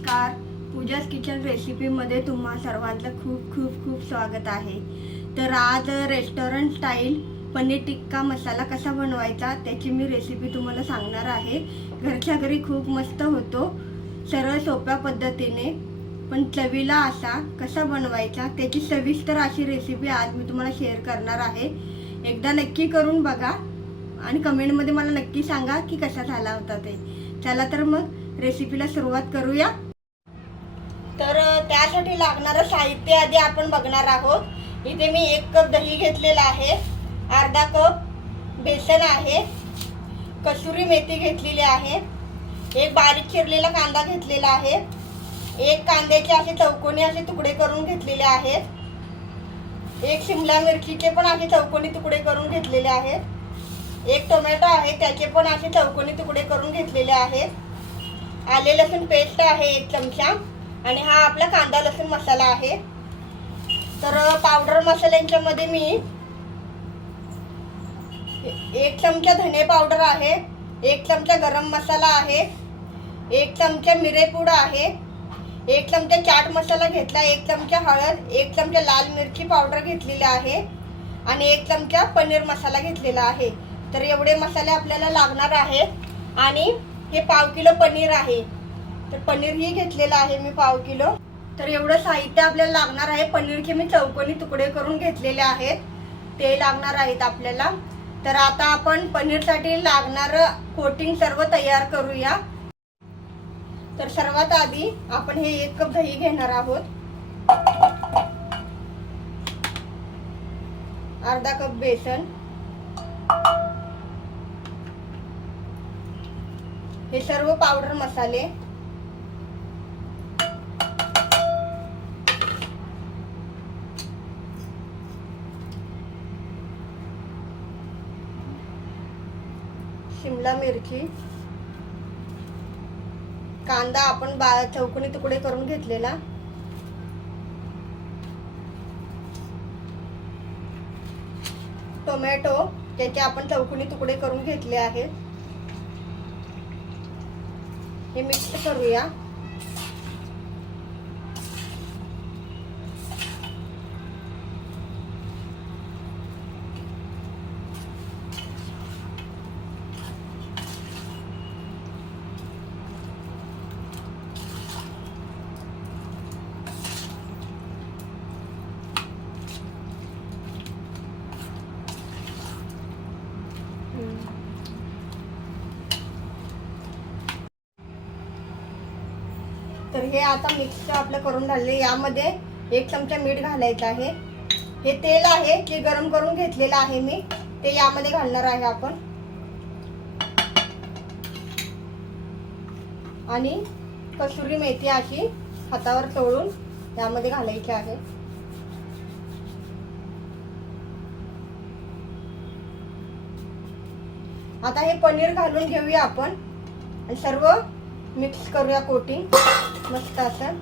नमस्कार. पूजाज किचन रेसिपीमध्ये तुम्हा सर्वांचं खूप खूप खूप स्वागत आहे. तर आज रेस्टॉरंट स्टाईल पनीर टिक्का मसाला कसा बनवायचा त्याची मी रेसिपी तुम्हाला सांगणार आहे. घरच्या घरी खूप मस्त होतो, सरळ सोप्या पद्धतीने, पण चवीला असा कसा बनवायचा त्याची सविस्तर अशी रेसिपी आज मी तुम्हाला शेअर करणार आहे. एकदा नक्की करून बघा आणि कमेंटमध्ये मला नक्की सांगा की कसा झाला होता ते. चला तर मग रेसिपीला सुरुवात करूया. तर त्यासाठी लागणारं साहित्य आधी आपण बघणार आहोत. इथे मी 1 कप दही घेतलेला आहे, अर्धा कप बेसन आहे, कसुरी मेथी घेतलेली आहे, एक बारीक चिरलेला कांदा घेतलेला आहे, एक कांद्याचे असे चौकोनी असे तुकडे करून घेतलेले आहेत, एक शिमला मिरचीचे पण असे चौकोनी तुकडे करून घेतलेले आहेत, एक टोमॅटो आहे त्याचे पण असे चौकोनी तुकडे करून घेतलेले आहेत, आले लसूण पेस्ट आहे 1 चमचा, आणि हा आपला कांदा लसूण मसाला आहे. तर पावडर मसाल्यांच्या मध्ये मी 1 चमचा धने पावडर आहे, 1 चमचा गरम मसाला आहे, 1 चमचा मिरेपूड आहे, 1 चमचा चाट मसाला घेतला, 1 चमचा हळद, 1 चमचा लाल मिरची पावडर घेतलेली आहे, आणि 1 चमचा पनीर मसाला घेतलेला आहे. तर एवढे मसाले आपल्याला लागणार आहेत. आणि हे पाव किलो पनीर आहे, तर पनीर ही घेतलेलं आहे मी पाव किलो. तर एवढं साहित्य आपल्याला लागणार आहे. पनीरचे मी चौकोनी तुकडे करून घेतलेले आहेत, ते लागणार आहेत आपल्याला. तर आता आपण पनीरसाठी लागणारं कोटिंग सर्व तयार करूया. तर सर्वात आधी आपण हे 1 कप दही घेणार आहोत, अर्धा कप बेसन, हे सर्व पावडर मसाले, शिमला मिरची, कांदा आपण चौकोनी तुकडे करून घेतलेला, टोमॅटो त्याचे आपण चौकोनी तुकडे करून घेतले आहेत. हे मिक्स करूया. तर हे आता मिक्स आपलं करून झाले. यामध्ये 1 चमचा मीठ घालायचं आहे. हे तेल आहे जे गरम करून घेतलेलं आहे मी, ते यामध्ये घालणार आहे आपण. आणि कसुरी मेथी अशी हातावर चोळून यामध्ये घालायची आहे. आता हे पनीर घालून घेऊया आपण आणि सर्व मिक्स करूया कोटिंग मस्त असं.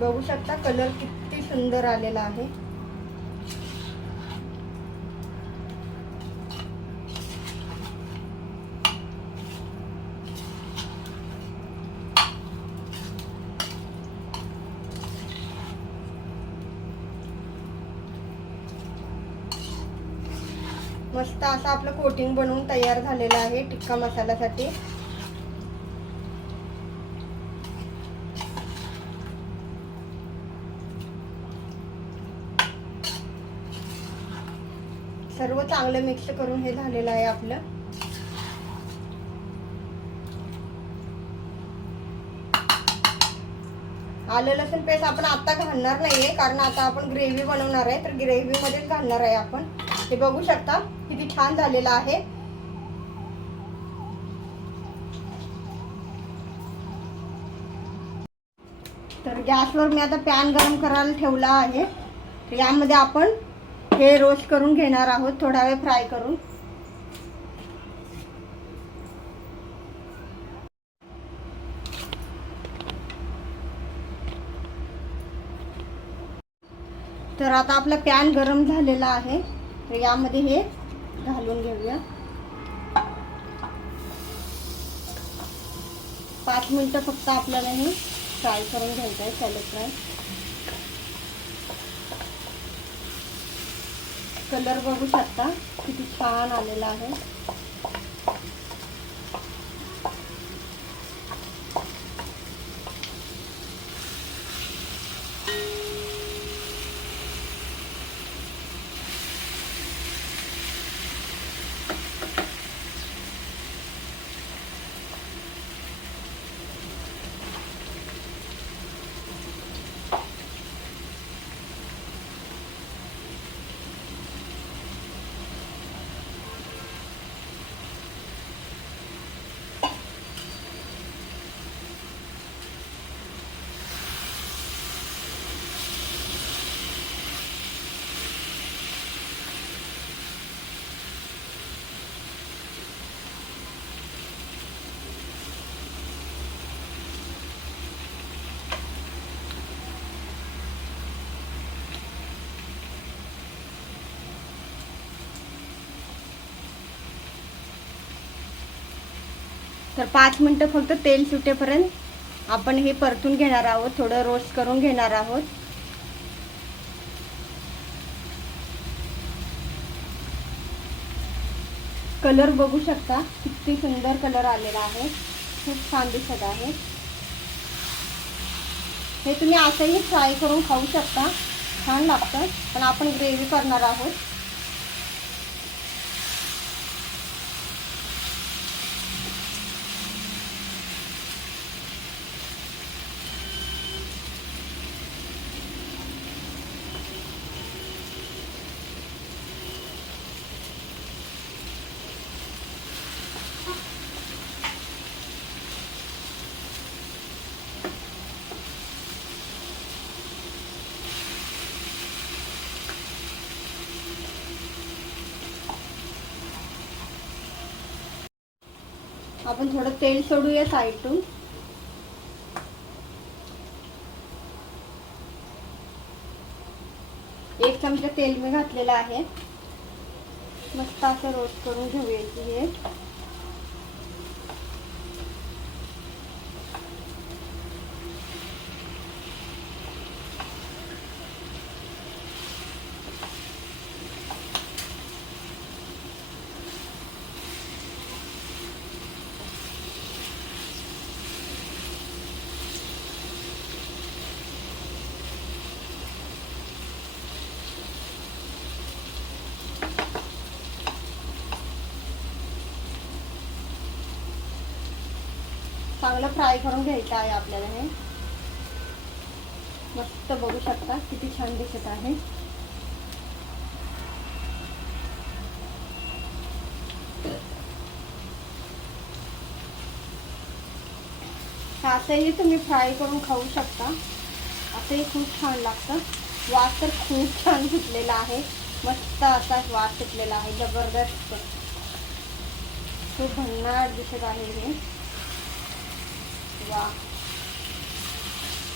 बघू शकता कलर किती सुंदर आलेला आहे. मस्त असं आपलं कोटिंग बनवून तयार झालेलं आहे टिक्का मसाल्यासाठी. सर्व चांगलं मिक्स करून हे झालेलं आहे आपलं. आलं लसूण पेस्ट आपण आता घालणार नाहीये, कारण आता आपण ग्रेव्ही बनवणार आहे, तर ग्रेव्ही मध्येच घालणार आहे आपण. हे बघू शकता किती छान झालेला आहे. तर गॅसवर मी आता पॅन गरम करायला ठेवला आहे. तर यामध्ये आपण हे रोस्ट करून घेणार आहोत, थोडा वेळ फ्राय करून. तर आता आपला पॅन गरम झालेला आहे, तर यामध्ये हे घालून घेऊया. 5 मिनिटं फक्त आपल्याला हे फ्राय करून घ्यायचं आहे, शॅलो फ्राय. कलर बघू शकता किती छान आलेला आहे. तर 5 मिनिटं फक्त तेल सुटेपर्यंत आपण हे परतून घेणार आहोत, थोडं रोस्ट करून घेणार आहोत. कलर बघू शकता किती सुंदर कलर आलेला आहे, खूप छान दिसत आहे. हे तुम्ही असंही फ्राय करून खाऊ शकता, छान लागतं. पण आपण ग्रेव्ही करणार आहोत. आपण थोडं तेल सोडूया साईडून. एक चमचा तेल मी घातलेला आहे. मस्त असं रोस्ट करून घेऊया हे. चांगलं फ्राय करून घ्यायचं आहे आपल्याला. हे मस्त बघू शकता किती छान दिसत आहे. असंही तुम्ही फ्राय करून खाऊ शकता, असंही खूप छान लागतं. वास तर खूप छान सुटलेला आहे, मस्त असा वास सुटलेला आहे, जबरदस्त. खूप भन्नाट दिसत आहे हे. वा,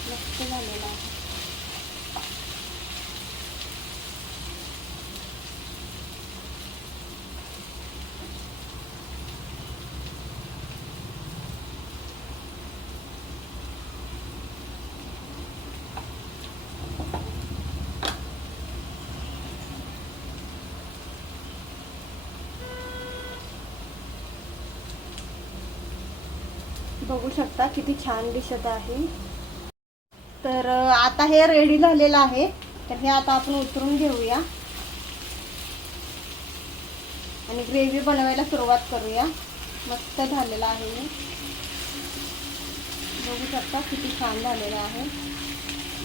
मस्त झालेला आहे. बघू शकता किती छान दिसत आहे. तर आता हे रेडी झालेलं आहे. तर हे आता आपण उतरून घेऊया आणि ग्रेव्ही बनवायला सुरुवात करूया. मस्त झालेलं आहे हे. बघू शकता किती छान झालेलं आहे.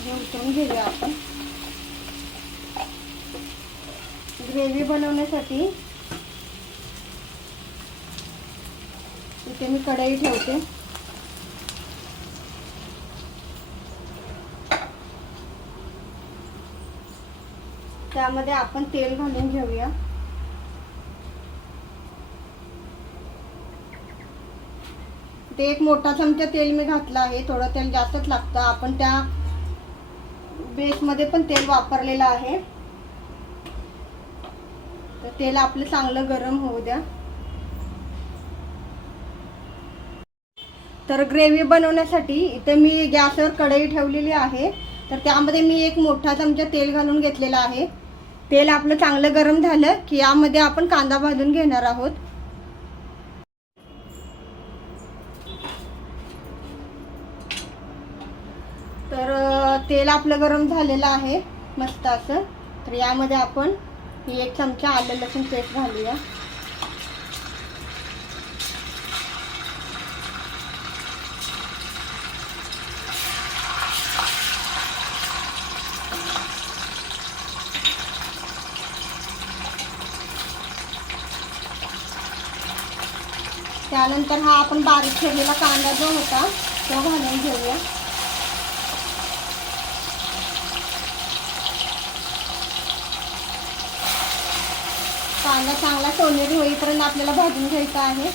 हे उतरून घेऊया आपण. ग्रेव्ही बनवण्यासाठी इथे मी कढई ठेवते. त्यामध्ये आपण तेल घालून घेऊया. ते एक मोठा चमचा तेल मी घातला आहे. थोडं तेल जास्तच लागतं. आपण त्या बेसमध्ये पण तेल वापरलेलं आहे. तर तेल आपलं चांगलं गरम होऊ द्या. तर ग्रेव्ही बनवण्यासाठी इथे मी गॅसवर कढई ठेवलेली आहे. तर त्यामध्ये मी एक मोठा चमचा तेल घालून घेतलेला आहे. तेल आपलं चांगलं गरम झालं की यामध्ये आपण कांदा भाजून घेणार आहोत. तर तेल आपलं गरम झालेलं आहे मस्त असं. तर यामध्ये आपण ही 1 चमचा आलं लसूण पेस्ट घालूया. त्यानंतर हा आपण बारीक ठेवलेला कांदा जो होता तो घालून घेऊया. कांदा चांगला सोनेरी होईपर्यंत आपल्याला भाजून घ्यायचा आहे.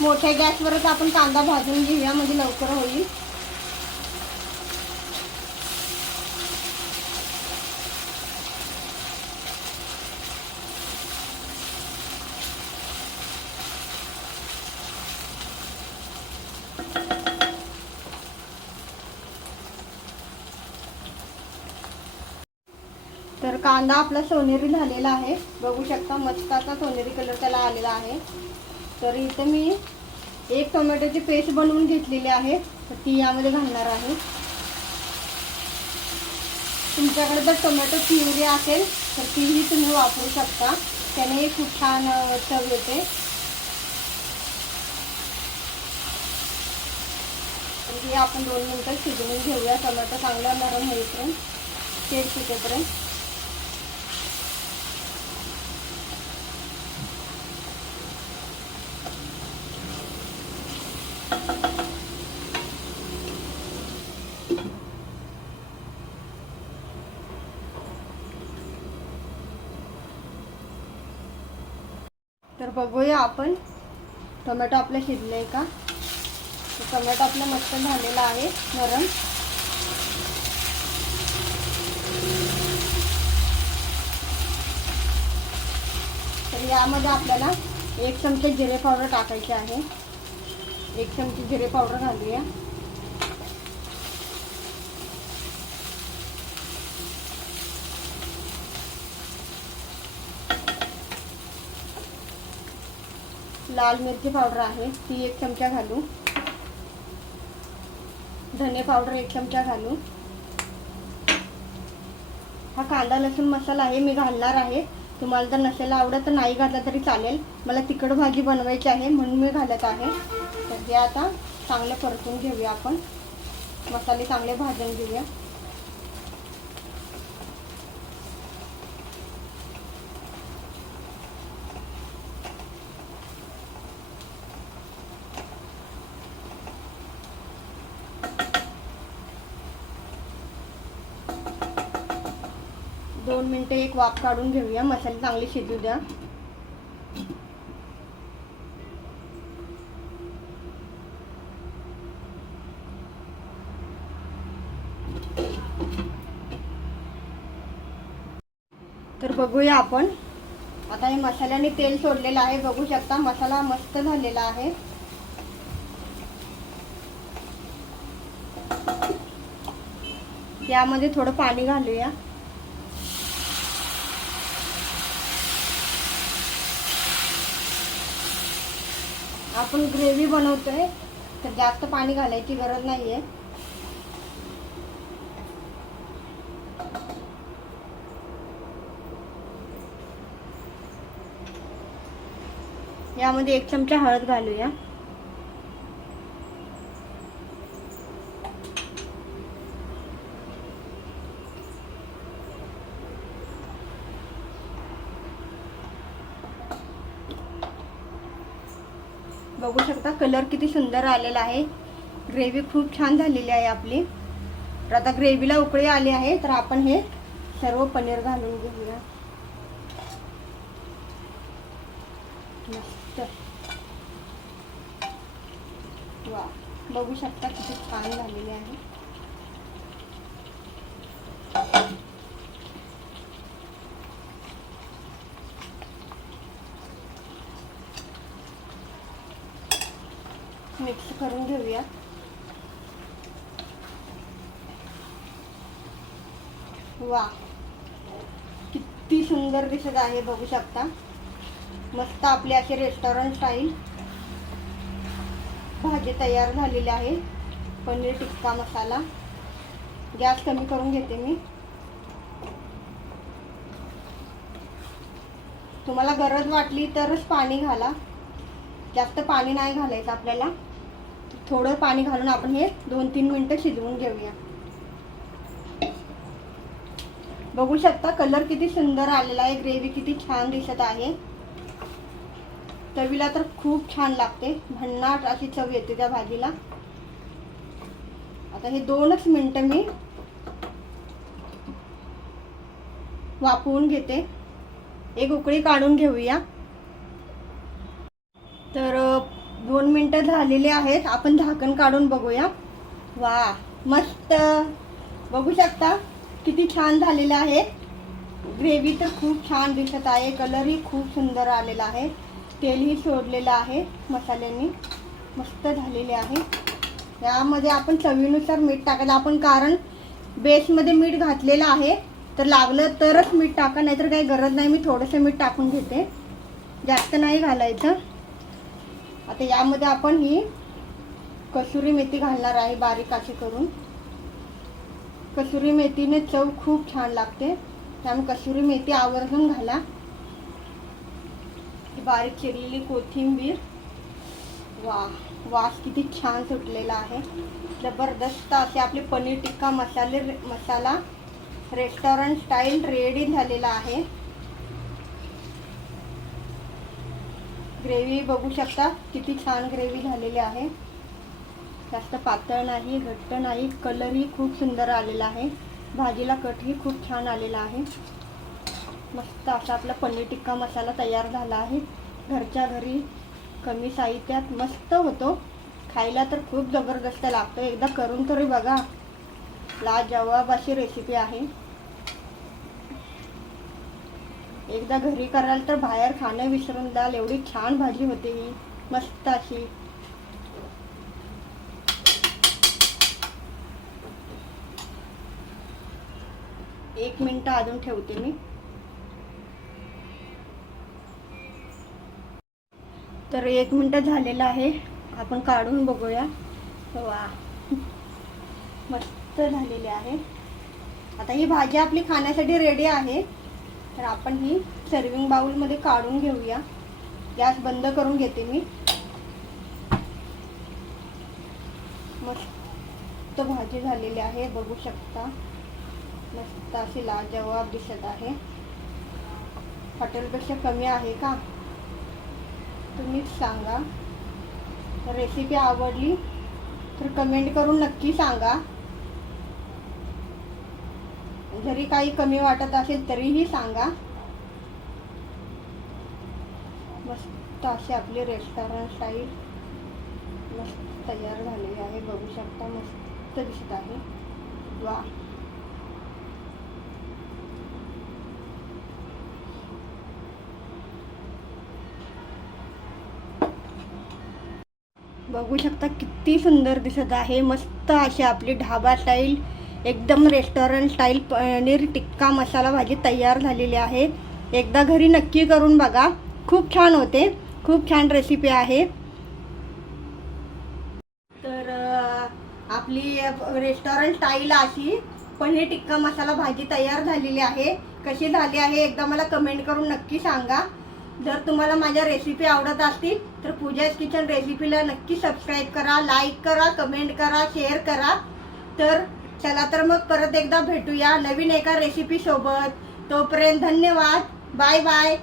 मोठ्या गॅसवरच आपण कांदा भाजून घेऊया म्हणजे लवकर होईल. तर कांदा आपला सोनेरी झालेला आहे. बघू शकता मस्त असा सोनेरी कलर त्याला आलेला आहे. तर इथे मी 1 टोमॅटोची पेस्ट बनवून घेतलेली आहे. तर ती यामध्ये घालणार आहे. तुमच्याकडे जर टोमॅटो प्युरी असेल तर तीही तुम्ही वापरू शकता. त्याने खूप छान चव येते. तर हे आपण 2 मिनिटं शिजवून घेऊया. टोमॅटो चांगला नरम होईपर्यंत, तेल सुटेपर्यंत. तर बघूया आपण टोमॅटो आपलं शिजलंय का. टोमॅटो आपलं मस्त झालेला आहे नरम. तर यामध्ये आपल्याला 1 चमचा जिरे पावडर टाकायचे आहे. 1 चमची जिरे पावडर घालूया. लाल मिरची पावडर आहे ती 1 चमचा घालू. धने पावडर 1 चमचा घालू. हा कांदा लसूण मसाला आहे मी घालणार आहे. तुम्हाला जर नसेल आवडत तर नाही घातला तरी चालेल. मला तिखट भाजी बनवायची आहे म्हणून मी घालत आहे. तर हे आता चांगलं परतून घेऊया आपण. मसाले चांगले भाजून घेऊया. दोन मिनिटं एक वाफ काढून घेऊया. मसाले चांगले शिजू द्या. तर बघूया आपण आता हे मसाल्याने तेल सोडलेलं आहे. बघू शकता मसाला मस्त झालेला आहे. यामध्ये थोडं पाणी घालूया. आपण ग्रेव्ही बनवतोय तर जास्त पाणी घालायची गरज नाहीये. यामध्ये 1 चमचा हळद घालूया. बघू शकता कलर किती सुंदर आलेला आहे. ग्रेव्ही खूप छान झालेली आहे आपली. तर आता ग्रेव्हीला उकळी आली आहे तर आपण हे सर्व पनीर घालून घेऊया. मस्त वा, बघू शकता किती छान झालेले आहे. मिक्स करून घेऊया. वा, किती सुंदर दिसत आहे, बघू शकता. मस्त आपली अशी रेस्टॉरंट स्टाईल भाजी तयार झालेली आहे. पनीर टिक्का मसाला. गॅस कमी करून घेते मी. तुम्हाला गरज वाटली तरच पाणी घाला, जास्त पाणी नाही घालायचं आपल्याला. थोडं पाणी घालून आपण हे 2-3 मिनिटं शिजवून घेऊया. बघू शकता कलर किती सुंदर आलेला आहे, ग्रेव्ही किती छान दिसत आहे. चवीला तर खूप छान लागते, भन्नाट अशी चव येते त्या भाजीला. आता हे 2च मिनिटं मी वाफवून घेते. एक उकळी काढून घेऊया. तर 2 मिनिटं झालेली आहेत. आपण झाकण काढून बघूया. वा, मस्त. बघू शकता किती छान झालेलं आहे. ग्रेव्ही तर खूप छान दिसत आहे, कलरही खूप सुंदर आलेला आहे, तेलही सोडलेलं आहे मसाल्यांनी. मस्त झालेले आहे. यामध्ये आपण चवीनुसार मीठ टाकायला आपण, कारण बेसमध्ये मीठ घातलेलं आहे. तर लागलं तरच मीठ टाका, नाहीतर काही गरज नाही. मी थोडंसं मीठ टाकून घेते, जास्त नाही घालायचं. आता यामध्ये आपण ही कसुरी मेथी घालणार आहे, बारीक अशी करून. कसुरी मेथीने चव खूप छान लागते, त्यामुळे कसुरी मेथी आवर्जून घाला. बारीक चिरलेली कोथिंबीर. वा, वास किती छान सुटलेला आहे. जबरदस्त असे आपले paneer tikka masala restaurant style ready झालेला आहे. ग्रेव्ही बघू शकता किती छान ग्रेव्ही झालेली आहे. जास्त पातळ नाही, घट्ट नाही. कलरही खूप सुंदर आलेला आहे. भाजीला कटही खूप छान आलेला आहे. मस्त असा आपला पनीर टिक्का मसाला तयार झाला आहे. घरच्या घरी कमी साहित्यात मस्त होतो. खायला तर खूप जबरदस्त लागतो. एकदा करून तरी बघा, लाजवाब अशी रेसिपी आहे. एकदा घरी कराल तर बाहेर खाणं विसरून द्याल, एवढी छान भाजी होते ही, मस्त अशी. एक मिनिट अजून ठेवते मी. तर 1 मिनिट झालेलं आहे, आपण काढून बघूया. वा, मस्त झालेली आहे. आता ही भाजी आपली खाण्यासाठी रेडी आहे. तर आपण ही सर्विंग बाउलमध्ये काढून घेऊया. गॅस बंद करून घेते मी. मस्त भाजी झालेली आहे, बघू शकता. मस्त अशी लाजवाब दिसत आहे. हॉटेलपेक्षा कमी आहे का, तुम्हीच सांगा. रेसिपी आवडली तर कमेंट करून नक्की सांगा. जरी काही कमी वाटत असेल तरीही सांगा. मस्त अशी आपली रेस्टॉरंट स्टाईल मस्त तयार झालेली आहे, बघू शकता. मस्त दिसत आहे. वा, बघू शकता किती सुंदर दिसत आहे. मस्त अशी आपली ढाबा स्टाईल, एकदम रेस्टॉरंट स्टाईल पनीर टिक्का मसाला भाजी तयार झालेली आहे. एकदा घरी नक्की करून बघा, खूप छान होते. खूप छान रेसिपी आहे. तर आपली रेस्टॉरंट स्टाईल अशी पनीर टिक्का मसाला भाजी तयार झालेली आहे. कशी झाली आहे एकदा मला कमेंट करून नक्की सांगा. जर तुम्हाला माझ्या रेसिपी आवडत असतील तर पूजाज किचन रेसिपीला नक्की सबस्क्राईब करा, लाईक करा, कमेंट करा, शेअर करा. तर चला तर मग परत एकदा भेटूया नवीन एका रेसिपी सोबत. तोपर्यंत धन्यवाद. Bye bye.